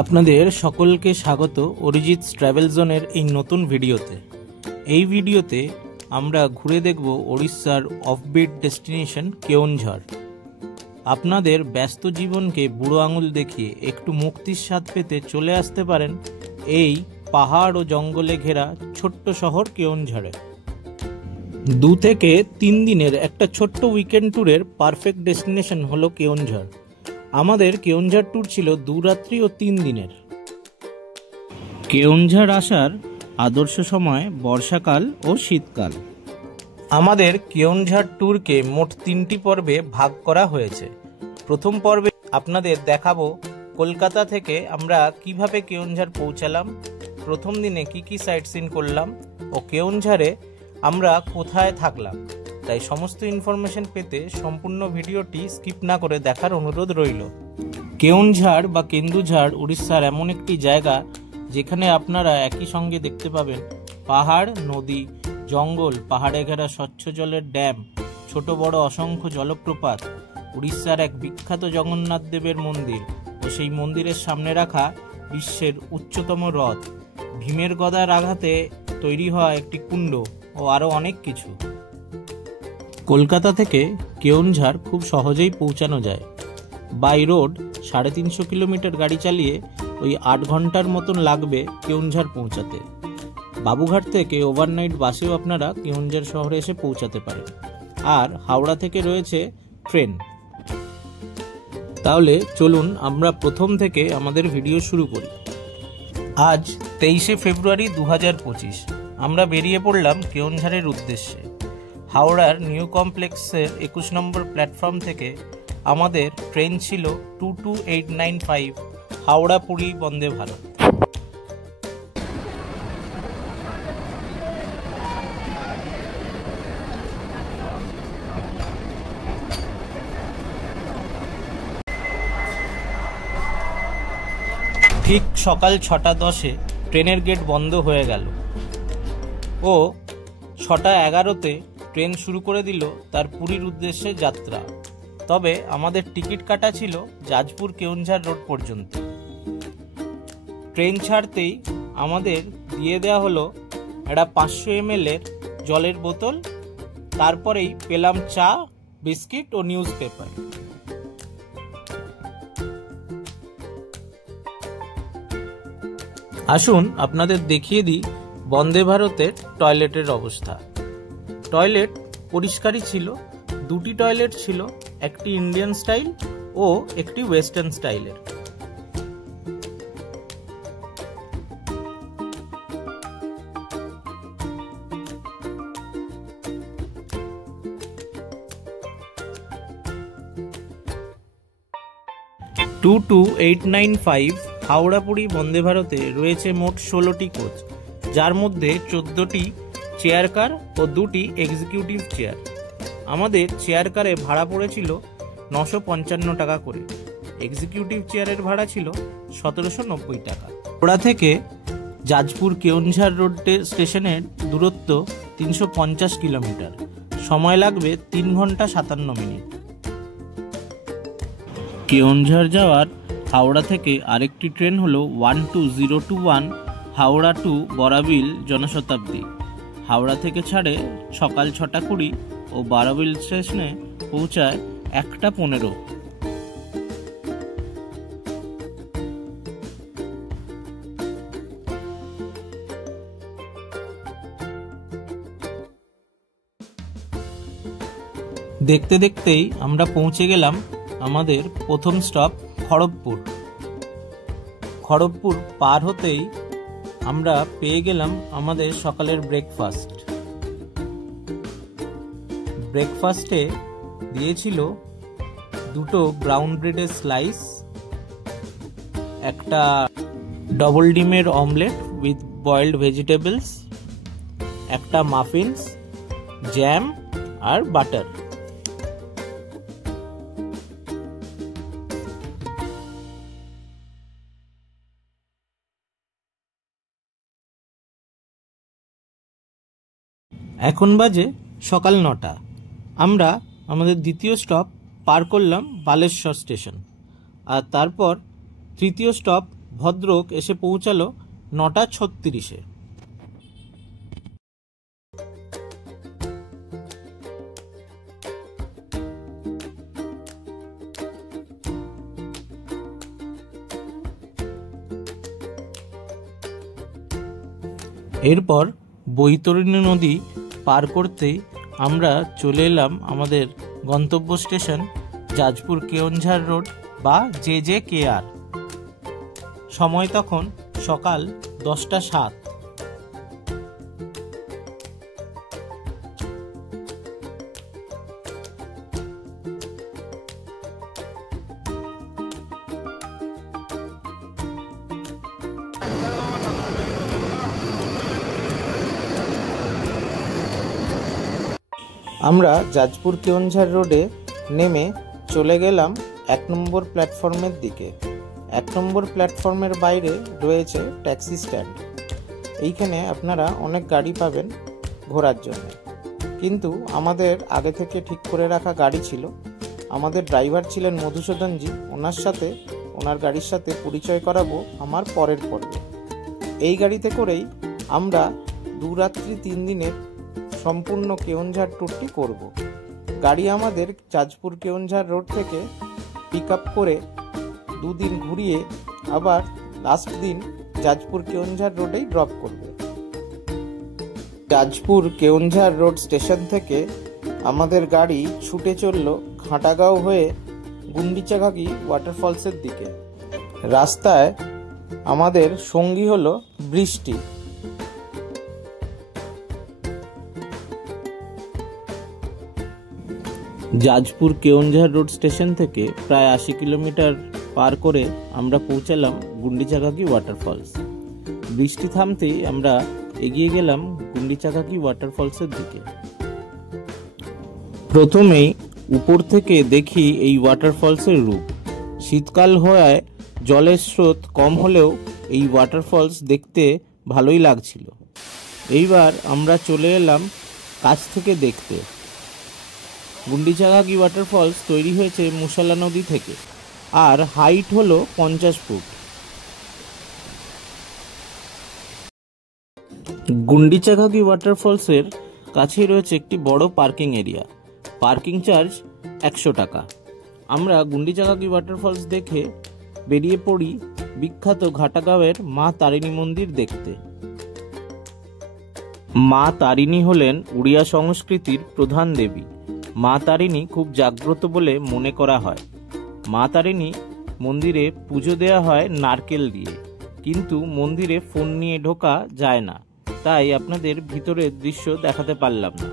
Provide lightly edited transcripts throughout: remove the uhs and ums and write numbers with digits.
আপনাদের সকলকে স্বাগত অরিজিৎস ট্রাভেল জোনের এই নতুন ভিডিওতে। এই ভিডিওতে আমরা ঘুরে দেখব ওড়িশার অফবিট ডেস্টিনেশন কেওনঝড়। আপনাদের ব্যস্ত জীবনকে বুড়ো আঙুল দেখিয়ে একটু মুক্তির স্বাদ পেতে চলে আসতে পারেন এই পাহাড় ও জঙ্গলে ঘেরা ছোট্ট শহর কেওনঝড়ে। 2 থেকে 3 দিনের একটা ছোট্ট উইকেন্ড ট্যুরের পারফেক্ট ডেস্টিনেশন হলো কেওনঝড়। আমাদের কেওনঝড় ট্যুর ছিল 2 রাত্রি ও 3 দিনের। কেওনঝড় আসার আদর্শ সময় বর্ষাকাল ও শীতকাল। আমাদের কেওনঝড় ট্যুরকে মোট 3টি পর্বে ভাগ করা হয়েছে। প্রথম পর্বে আপনাদের দেখাবো কলকাতা থেকে আমরা কিভাবে কেওনঝড় পৌঁছালাম, প্রথম দিনে কি কি সাইট সিন করলাম ও কেওনঝড়ে আমরা কোথায় থাকলাম। তাই সমস্ত ইনফরমেশন পেতে সম্পূর্ণ ভিডিওটি স্কিপ না করে দেখার অনুরোধ রইল। কেওনঝড় বা কেন্দুঝড় উড়িষ্যার এমন একটি জায়গা যেখানে আপনারা একই সঙ্গে দেখতে পাবেন পাহাড়, নদী, জঙ্গল, পাহাড়ে ঘেরা স্বচ্ছ জলের ড্যাম, ছোট বড় অসংখ্য জলপ্রপাত, উড়িষ্যার এক বিখ্যাত জগন্নাথ দেবের মন্দির ও সেই মন্দিরের সামনে রাখা বিশ্বের উচ্চতম হ্রদ, ভীমের গদার আঘাতে তৈরি হওয়া একটি কুণ্ড ও আরও অনেক কিছু। কলকাতা থেকে কেওনঝড় খুব সহজেই পৌঁছানো যায়। বাই রোড 350 কিলোমিটার গাড়ি চালিয়ে ওই 8 ঘন্টার মতন লাগবে কেওনঝড় পৌঁছাতে। বাবুঘাট থেকে ওভারনাইট বাসেও আপনারা কেওনঝড় শহরে এসে পৌঁছাতে পারেন। আর হাওড়া থেকে রয়েছে ট্রেন। তাহলে চলুন আমরা প্রথম থেকে আমাদের ভিডিও শুরু করি। আজ 23শে ফেব্রুয়ারি 2025 আমরা বেরিয়ে পড়লাম কেওনঝড়ের উদ্দেশ্যে। হাওড়ার নিউ কমপ্লেক্সের 21 নম্বর প্ল্যাটফর্ম থেকে আমাদের ট্রেন ছিল 22895 হাওড়া পুরী বন্দে ভারত। ঠিক সকাল 6:10 ট্রেনের গেট বন্ধ হয়ে গেল ও 6:11 ট্রেন শুরু করে দিল তার পুরীর উদ্দেশ্যে যাত্রা। তবে আমাদের টিকিট কাটা ছিল জাজপুর কেওনঝড় রোড পর্যন্ত। ট্রেন ছাড়তেই আমাদের দিয়ে দেওয়া হলো একটা 500 ml এর জলের বোতল, তারপরেই পেলাম চা, বিস্কিট ও নিউজ পেপার। আসুন আপনাদের দেখিয়ে দিই বন্দে ভারতের টয়লেটের অবস্থা। টয়লেট পরিষ্কারই ছিল। 2টি টয়লেট ছিল, একটি ইন্ডিয়ান স্টাইল ও একটি ওয়েস্টার্ন স্টাইলের। হাওড়া পুরী বন্দে ভারতে রয়েছে মোট 16টি কোচ, যার মধ্যে 14টি চেয়ার কার ও 2টি এক্সিকিউটিভ চেয়ার। আমাদের চেয়ার কারে ভাড়া পড়েছিল 955 টাকা করে, এক্সিকিউটিভ চেয়ারের ভাড়া ছিল 1790 টাকা। হাওড়া থেকে জাজপুর কেওনঝড় রোড স্টেশনের দূরত্ব 350 কিলোমিটার, সময় লাগবে 3 ঘন্টা 57 মিনিট। কেওনঝড় যাওয়ার হাওড়া থেকে আরেকটি ট্রেন হলো 12021 হাওড়া টু বরাবিল জনশতাব্দী। হাওড়া থেকে ছাড়ে সকাল 6:20 ও বরাবিল স্টেশনে পৌঁছায় 1:15। দেখতে দেখতেই আমরা পৌঁছে গেলাম আমাদের প্রথম স্টপ খড়গপুর। খড়গপুর পার হতেই আমরা পেয়ে গেলাম আমাদের সকালের ব্রেকফাস্ট। ব্রেকফাস্টে দিয়েছিল 2টো ব্রাউন ব্রেডের স্লাইস, একটা ডবল ডিমের অমলেট উইথ বয়েলড ভেজিটেবলস, একটা মাফিনস, জ্যাম আর বাটার। এখন বাজে সকাল 9টা। আমরা আমাদের দ্বিতীয় স্টপ পার করলাম বালেশ্বর স্টেশন, আর তারপর তৃতীয় স্টপ ভদ্রলোক এসে পৌঁছালো 9:36-এ। এরপর বৈতরণী নদী পার করতেই আমরা চলে এলাম আমাদের গন্তব্য স্টেশন জাজপুর কেওনঝাড় রোড বা JJKR। সময় তখন সকাল 10:07। আমরা যাজপুর কেওনঝাড় রোডে নেমে চলে গেলাম 1 নম্বর প্ল্যাটফর্মের দিকে। 1 নম্বর প্ল্যাটফর্মের বাইরে রয়েছে ট্যাক্সি স্ট্যান্ড। এইখানে আপনারা অনেক গাড়ি পাবেন ঘোরার জন্য, কিন্তু আমাদের আগে থেকে ঠিক করে রাখা গাড়ি ছিল। আমাদের ড্রাইভার ছিলেন মধুসূদনজি। ওনার গাড়ির সাথে পরিচয় করাবো আমার পরের পর্বে। এই গাড়িতে করেই আমরা 2 রাত্রি 3 দিনের সম্পূর্ণ কেওনঝাড় ট্যুরটি করব। গাড়ি আমাদের যাজপুর কেওনঝাড় রোড থেকে পিক আপ করে 2 দিন ঘুরিয়ে আবার লাস্ট দিন যাজপুর কেওনঝাড় রোডেই ড্রপ করবে। যাজপুর কেওনঝাড় রোড স্টেশন থেকে আমাদের গাড়ি ছুটে চলল ঘাটাগাঁও হয়ে গুন্ডিচাঘাগি ওয়াটারফলসের দিকে। রাস্তায় আমাদের সঙ্গী হলো বৃষ্টি। যাজপুর কেওনঝাড় রোড স্টেশন থেকে প্রায় 80 কিলোমিটার পার করে আমরা পৌঁছালাম গুন্ডিচাঘাগি ওয়াটারফলস। বৃষ্টি থামতেই আমরা এগিয়ে গেলাম গুন্ডিচাঘাগি ওয়াটারফলসের দিকে। প্রথমেই উপর থেকে দেখি এই ওয়াটারফলসের রূপ। শীতকাল হওয়ায় জলের স্রোত কম হলেও এই ওয়াটারফলস দেখতে ভালোই লাগছিল। এইবার আমরা চলে এলাম কাছ থেকে দেখতে। গুন্ডিচাঘাগি ওয়াটারফলস তৈরি হয়েছে মুশালা নদী থেকে, আর হাইট হলো 50 ফুট। গুন্ডিচাঘাগি ওয়াটারফলসের কাছেই রয়েছে একটি বড় পার্কিং এরিয়া। পার্কিং চার্জ 100 টাকা। আমরা গুন্ডিচাঘাগি ওয়াটারফলস দেখে বেরিয়ে পড়ি বিখ্যাত ঘাটাগাঁওয়ের মা তারিণী মন্দির দেখতে। মা তারিণী হলেন উড়িয়া সংস্কৃতির প্রধান দেবী। মা তারিণী খুব জাগ্রত বলে মনে করা হয়। মা তারিণী মন্দিরে পুজো দেওয়া হয় নারকেল দিয়ে, কিন্তু মন্দিরে ফোন নিয়ে ঢোকা যায় না, তাই আপনাদের ভিতরের দৃশ্য দেখাতে পারলাম না।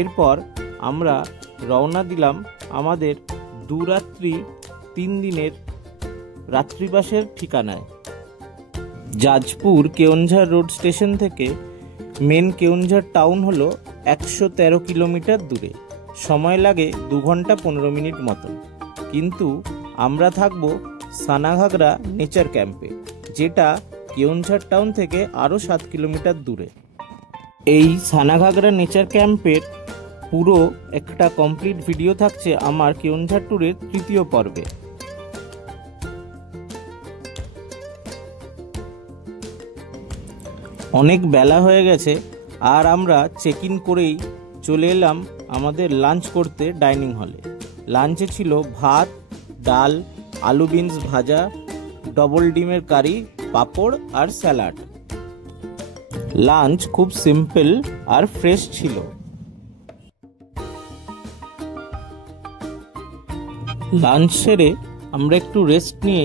এরপর আমরা রওনা দিলাম আমাদের 2 রাত্রি 3 দিনের রাত্রিবাসের ঠিকানায়। যাজপুর কেওনঝাড় রোড স্টেশন থেকে মেন কেওনঝাড় টাউন হলো 113 কিলোমিটার দূরে। সময় লাগে 2 ঘন্টা 15 মিনিট মতন। কিন্তু আমরা থাকবো সানাঘাগরা নেচার ক্যাম্পে, যেটা কেওনঝাড় টাউন থেকে আরও 7 কিলোমিটার দূরে। এই সানাঘাগরা নেচার ক্যাম্পের পুরো একটা কমপ্লিট ভিডিও থাকছে আমার কেওনঝাড় ট্যুরের 3য় পর্বে। অনেক বেলা হয়ে গেছে, আর আমরা চেক ইন করেই চলে এলাম আমাদের লাঞ্চ করতে ডাইনিং হলে। লাঞ্চে ছিল ভাত, ডাল, আলু বিনস ভাজা, ডবল ডিমের কারি, পাঁপড় আর স্যালাড। লাঞ্চ খুব সিম্পল আর ফ্রেশ ছিল। লাঞ্চ সেরে আমরা একটু রেস্ট নিয়ে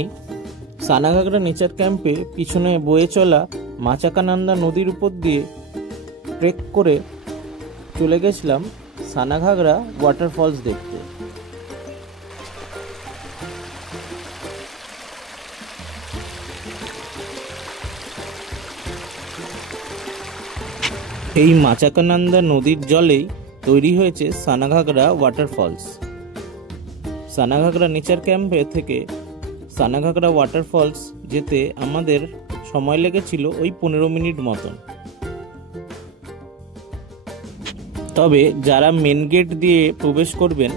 সানাঘাগরা নেচার ক্যাম্পে পিছনে বয়ে চলা মাচাকানান্দা নদীর উপর দিয়ে ট্রেক করে চলে গেছিলাম সানাঘাগরা ওয়াটারফলস দেখতে। এই মাচাকানান্দা নদীর জলেই তৈরি হয়েছে সানাঘাগরা ওয়াটারফলস। সানাঘাগরা নেচার ক্যাম্পে থেকে সানাঘাগরা ওয়াটারফলস যেতে আমাদের সময় লেগেছিল ওই 15 মিনিট মতন। তবে যারা মেন গেট দিয়ে প্রবেশ করবেন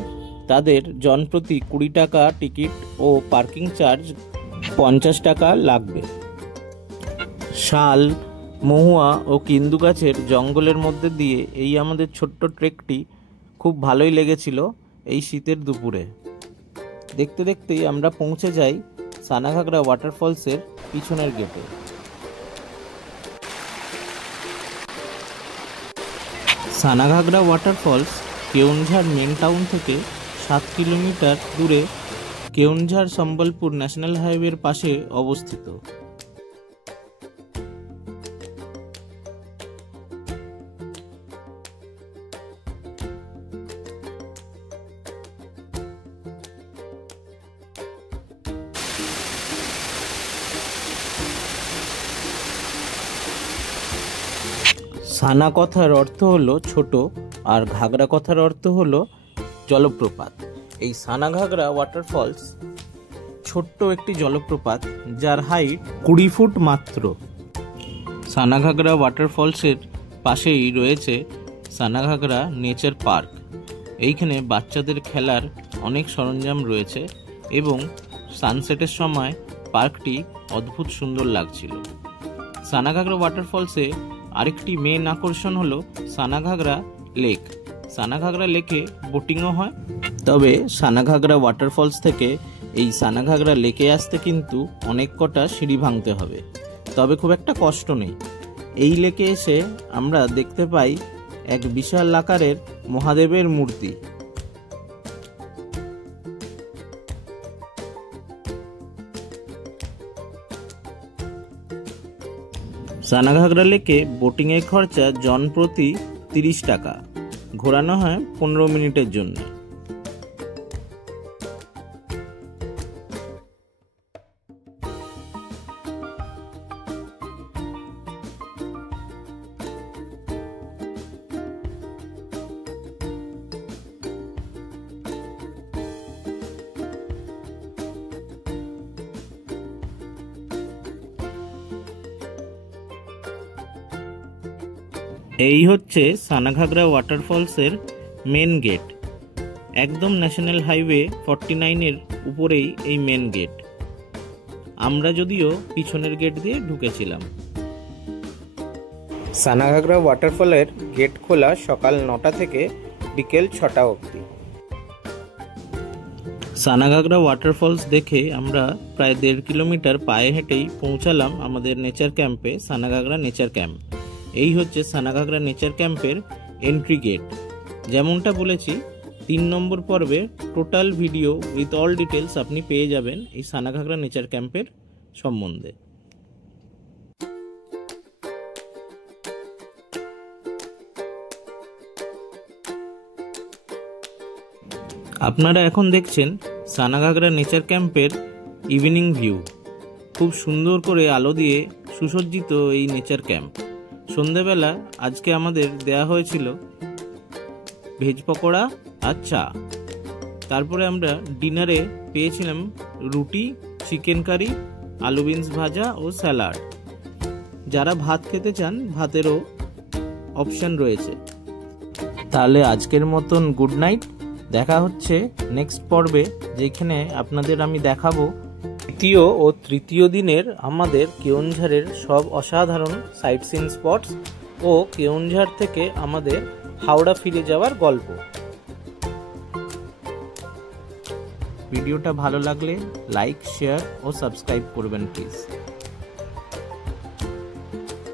তাদের জনপ্রতি 20 টাকা টিকিট ও পার্কিং চার্জ 50 টাকা লাগবে। শাল, মহুয়া ও কেন্দু গাছের জঙ্গলের মধ্যে দিয়ে এই আমাদের ছোট্ট ট্রেকটি খুব ভালোই লেগেছিল এই শীতের দুপুরে। দেখতে দেখতেই আমরা পৌঁছে যাই সানাঘাগরা ওয়াটারফলসের পিছনের গেটে। Sanaghagra waterfalls Keonjhar main town থেকে 7 কিলোমিটার দূরে কেওনঝাড় সম্বলপুর ন্যাশনাল হাইওয়ের পাশে অবস্থিত। সানা কথার অর্থ হলো ছোট আর ঘাগরা কথার অর্থ হলো জলপ্রপাত। এই সানাঘাগরা ওয়াটারফলস ছোট্ট একটি জলপ্রপাত যার হাইট 20 ফুট মাত্র। সানাঘাগরা ওয়াটারফলসের পাশেই রয়েছে সানাঘাগরা নেচার পার্ক। এইখানে বাচ্চাদের খেলার অনেক সরঞ্জাম রয়েছে এবং সানসেটের সময় পার্কটি অদ্ভুত সুন্দর লাগছিল। সানাঘাগরা ওয়াটারফলসে আরেকটি মেন আকর্ষণ হলো সানাঘাগরা লেক। সানাঘাগরা লেকে বোটিংও হয়। তবে সানাঘাগরা ওয়াটারফলস থেকে এই সানাঘাগরা লেকে আসতে কিন্তু অনেক কটা সিঁড়ি ভাঙতে হবে, তবে খুব একটা কষ্ট নেই। এই লেকে এসে আমরা দেখতে পাই এক বিশাল আকারের মহাদেবের মূর্তি। সানাঘাগরা লেকে বোটিংয়ের খরচা জন প্রতি 30 টাকা, ঘোরানো হয় 15 মিনিটের জন্য। এই হচ্ছে সানাঘাগরা ওয়াটারফলসের মেন গেট। একদম ন্যাশনাল হাইওয়ে 49-এর উপরেই এই মেন গেট। আমরা যদিও পিছনের গেট দিয়ে ঢুকেছিলাম। সানাঘাগরা ওয়াটারফলের গেট খোলা সকাল 9টা থেকে বিকেল 6টা অবধি। সানাঘাগরা ওয়াটারফলস দেখে আমরা প্রায় 1.5 কিলোমিটার পায়ে হেঁটেই পৌঁছালাম আমাদের নেচার ক্যাম্পে, সানাঘাগরা নেচার ক্যাম্প। এই হচ্ছে সানাঘাগরা নেচার ক্যাম্পের এন্ট্রি গেট। যেমনটা বলেছি 3 নম্বর পর্বে total video with all details আপনি পেয়ে যাবেন এই সানাঘাগরা নেচার ক্যাম্পের সম্বন্ধে। আপনারা এখন দেখছেন সানাঘাগরা নেচার ক্যাম্পের ইভিনিং ভিউ। খুব সুন্দর করে আলো দিয়ে সুসজ্জিত এই নেচার ক্যাম্প। সন্ধেবেলা আজকে আমাদের দেয়া হয়েছিল ভেজ পকোড়া আর চা। তারপরে আমরা ডিনারে পেয়েছিলাম রুটি, চিকেন কারি, আলু বিনস ভাজা ও স্যালাড। যারা ভাত খেতে চান ভাতেরও অপশন রয়েছে। তাহলে আজকের মতন গুড নাইট। দেখা হচ্ছে নেক্সট পর্বে, যেখানে আপনাদের আমি দেখাবো দ্বিতীয় ও তৃতীয় দিনের আমাদের কেওনঝাড়ের সব অসাধারণ সাইট সিন স্পটস ও কেওনঝাড় থেকে আমাদের হাওড়া ফিরে যাওয়ার গল্প। ভিডিওটা ভালো লাগলে লাইক, শেয়ার ও সাবস্ক্রাইব করবেন প্লিজ।